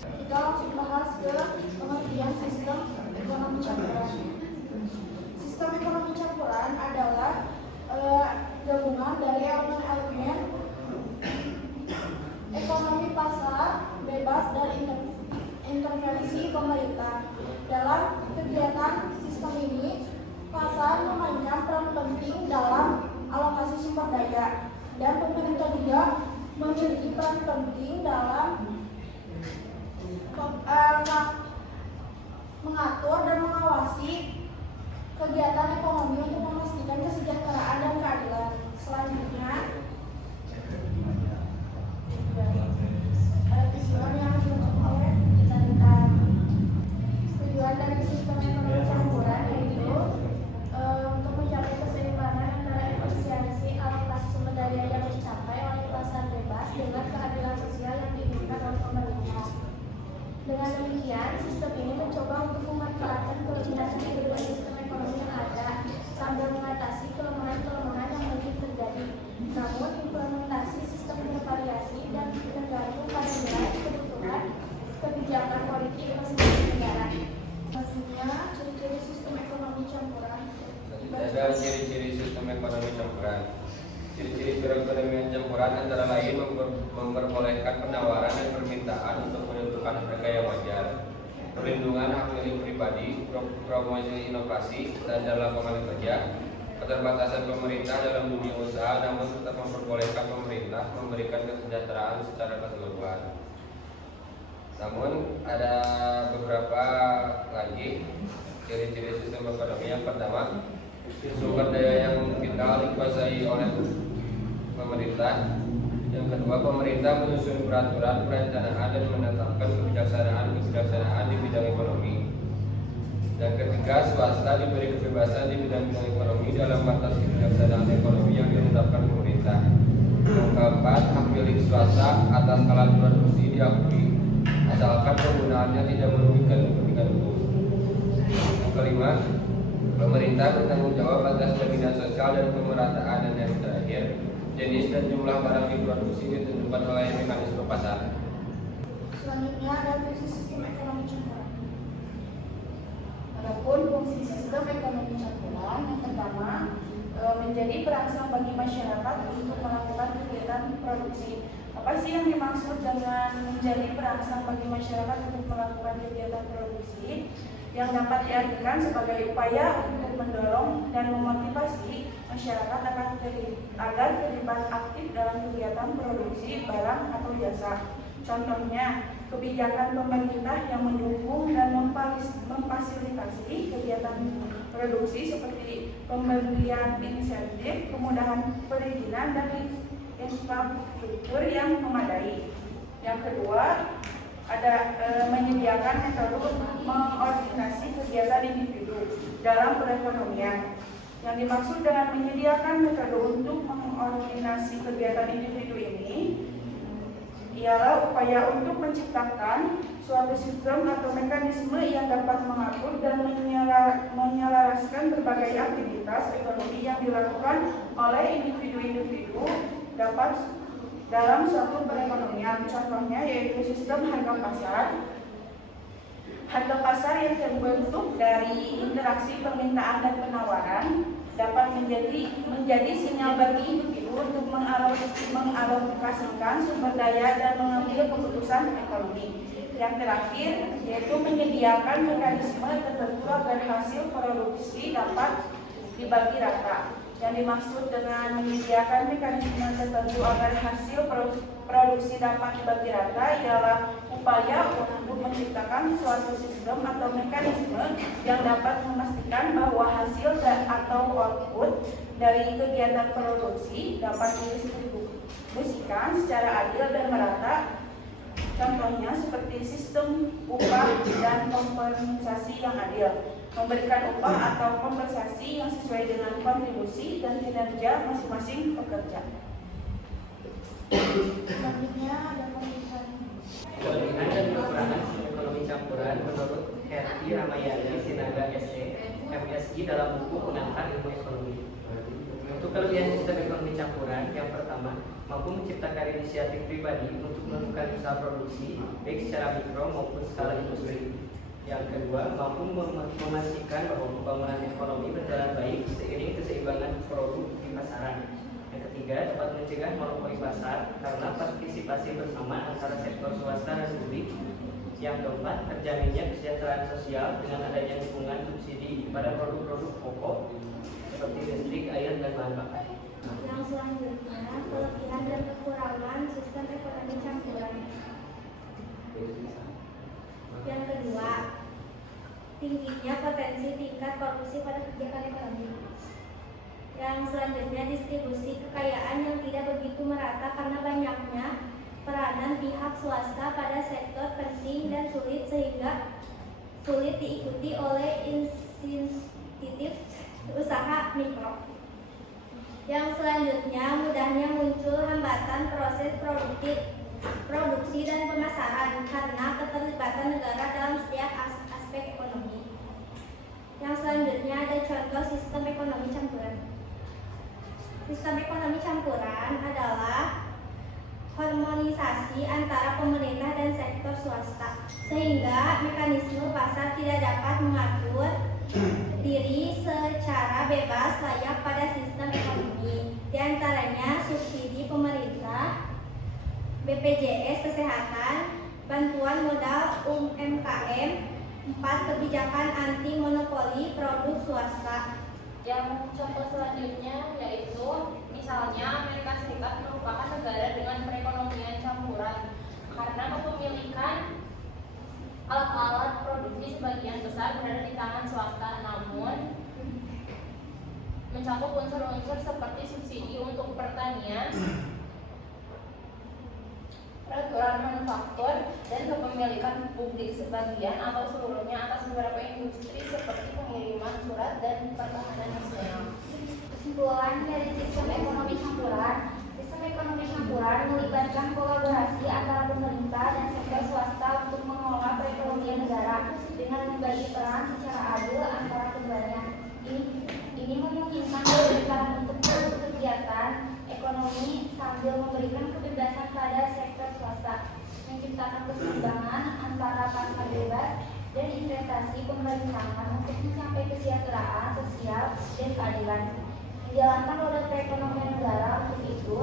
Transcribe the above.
Kita langsung bahas ke pengertian sistem ekonomi campuran. Sistem ekonomi campuran adalah gabungan dari elemen-elemen ekonomi pasar bebas dan intervensi pemerintah. Dalam kegiatan sistem ini, pasar memainkan peran penting dalam alokasi sumber daya, dan pemerintah juga memiliki peran penting dalam mengatur dan mengawasi kegiatan ekonomi untuk memastikan kesejahteraan dan keadilan. Selanjutnya, tujuan yang dilakukan oleh tujuan dari sistem ekonomi campuran yaitu untuk mencapai keseimbangan antara efisiensi alokasi sumber daya yang dicapai oleh pasar bebas dengan keadilan sosial yang diinginkan oleh pemerintah. Dengan demikian, sistem ini mencoba untuk memanfaatkan kelebihan kedua sistem ekonomi yang ada sambil mengatasi kelemahan-kelemahan yang mungkin terjadi. Namun, implementasi sistem bervariasi dan tergantung pada nilai kebutuhan kebijakan politik masing-masing negara. Maksudnya, ciri-ciri sistem ekonomi campuran. Ada ciri-ciri sistem ekonomi campuran. Ciri-ciri perekonomian campuran antara lain memperbolehkan penawaran dan permintaan untuk menentukan harga yang wajar, perlindungan hak milik pribadi, promosi inovasi dan dalam lapangan kerja, keterbatasan pemerintah dalam dunia usaha namun tetap memperbolehkan pemerintah memberikan kesejahteraan secara keseluruhan. Namun ada beberapa lagi ciri-ciri sistem ekonomi. Yang pertama, sumber daya yang vital dikuasai oleh pemerintah. Yang kedua, pemerintah menyusun peraturan perencanaan dan menetapkan kebijaksanaan di bidang ekonomi. Dan ketiga, swasta diberi kebebasan di bidang-bidang ekonomi dalam batas kebijaksanaan ekonomi yang ditetapkan pemerintah. Yang keempat, hak milik swasta atas alat produksi diakui asalkan penggunaannya tidak merugikan kepentingan umum. Yang kelima, pemerintah bertanggung jawab atas jaminan sosial dan pemerataan. Dan yang terakhir, jenis dan jumlah barang diproduksi ditentukan oleh mekanisme pasar. Selanjutnya ada fungsi sistem ekonomi campuran. Adapun fungsi sistem ekonomi campuran yang pertama menjadi perangsang bagi masyarakat untuk melakukan kegiatan produksi. Apa sih yang dimaksud dengan menjadi perangsang bagi masyarakat untuk melakukan kegiatan produksi? Yang dapat diartikan sebagai upaya untuk mendorong dan memotivasi masyarakat agar terlibat aktif dalam kegiatan produksi barang atau jasa. Contohnya, kebijakan pemerintah yang mendukung dan memfasilitasi kegiatan produksi seperti pemberian insentif, kemudahan perizinan, dan infrastruktur yang memadai. Yang kedua, ada menyediakan metode mengordinasi kegiatan individu dalam perekonomian. Yang dimaksud dengan menyediakan metode untuk mengordinasi kegiatan individu ini ialah upaya untuk menciptakan suatu sistem atau mekanisme yang dapat mengatur dan menyelaraskan berbagai aktivitas ekonomi yang dilakukan oleh individu-individu dapat dalam suatu perekonomian. Contohnya yaitu sistem harga pasar. Harga pasar yang terbentuk dari interaksi permintaan dan penawaran dapat menjadi sinyal bagi individu untuk mengalokasikan sumber daya dan mengambil keputusan ekonomi. Yang terakhir yaitu menyediakan mekanisme tertentu agar hasil produksi dapat dibagi rata. Yang dimaksud dengan menyediakan mekanisme tertentu agar hasil produksi dapat dibagi rata ialah upaya untuk menciptakan suatu sistem atau mekanisme yang dapat memastikan bahwa hasil atau output dari kegiatan produksi dapat didistribusikan secara adil dan merata. Contohnya seperti sistem upah dan kompensasi yang adil, memberikan upah atau kompensasi yang sesuai dengan kontribusi dan kinerja masing-masing pekerja. Selanjutnya ada pemilihan. Kelebihan dan kekurangan sistem ekonomi campuran menurut Herti Ramayani Sinaga SE MSI dalam buku Pengantar Ilmu Ekonomi. Untuk kelebihan sistem ekonomi campuran, yang pertama, mampu menciptakan inisiatif pribadi untuk melakukan usaha produksi, baik secara mikro maupun skala industri. Yang kedua, mampu memastikan bahwa pembangunan ekonomi berjalan baik seiring keseimbangan produk di pasaran. Yang ketiga, dapat mencegah monopoli pasar karena partisipasi bersama antara sektor swasta dan publik. Yang keempat, terjaminnya kesejahteraan sosial dengan adanya dukungan subsidi pada produk-produk pokok seperti listrik, air, dan bahan bakar. Yang selanjutnya, kelebihan dan kekurangan sistem ekonomi campuran. Yang kedua, tingginya potensi tingkat korupsi pada kebijakan ekonomi. Yang selanjutnya, distribusi kekayaan yang tidak begitu merata karena banyaknya peranan pihak swasta pada sektor penting dan sulit sehingga sulit diikuti oleh insentif usaha mikro. Yang selanjutnya, mudahnya muncul hambatan proses produksi dan pemasaran karena keterlibatan negara dalam setiap aspek ekonomi. Yang selanjutnya ada contoh sistem ekonomi campuran. Sistem ekonomi campuran adalah harmonisasi antara pemerintah dan sektor swasta, sehingga mekanisme pasar tidak dapat mengatur diri secara bebas layak pada sistem ekonomi. Di antaranya subsidi pemerintah, BPJS Kesehatan, bantuan modal UMKM, 4 kebijakan anti monopoli produk swasta. Yang contoh selanjutnya yaitu misalnya Amerika Serikat merupakan negara dengan perekonomian campuran karena kepemilikan alat-alat produksi sebagian besar berada di tangan swasta, namun mencakup unsur-unsur seperti subsidi untuk pertanian, peraturan manufaktur, dan kepemilikan publik sebagian atau seluruhnya atas beberapa industri seperti pengiriman surat dan pertahanan nasional. Kesimpulan dari sistem ekonomi campuran, sistem ekonomi campuran melibatkan kolaborasi antara pemerintah dan sektor swasta untuk mengelola perekonomian negara dengan membagi peran secara adil antara keduanya. Ini memungkinkan pemerintah untuk kegiatan ekonomi sambil memberikan kebebasan pada sektor swasta, menciptakan keseimbangan antara pasar bebas dan investasi pemerintahan untuk mencapai kesejahteraan sosial dan keadilan. Menjalankan roda perekonomian negara untuk itu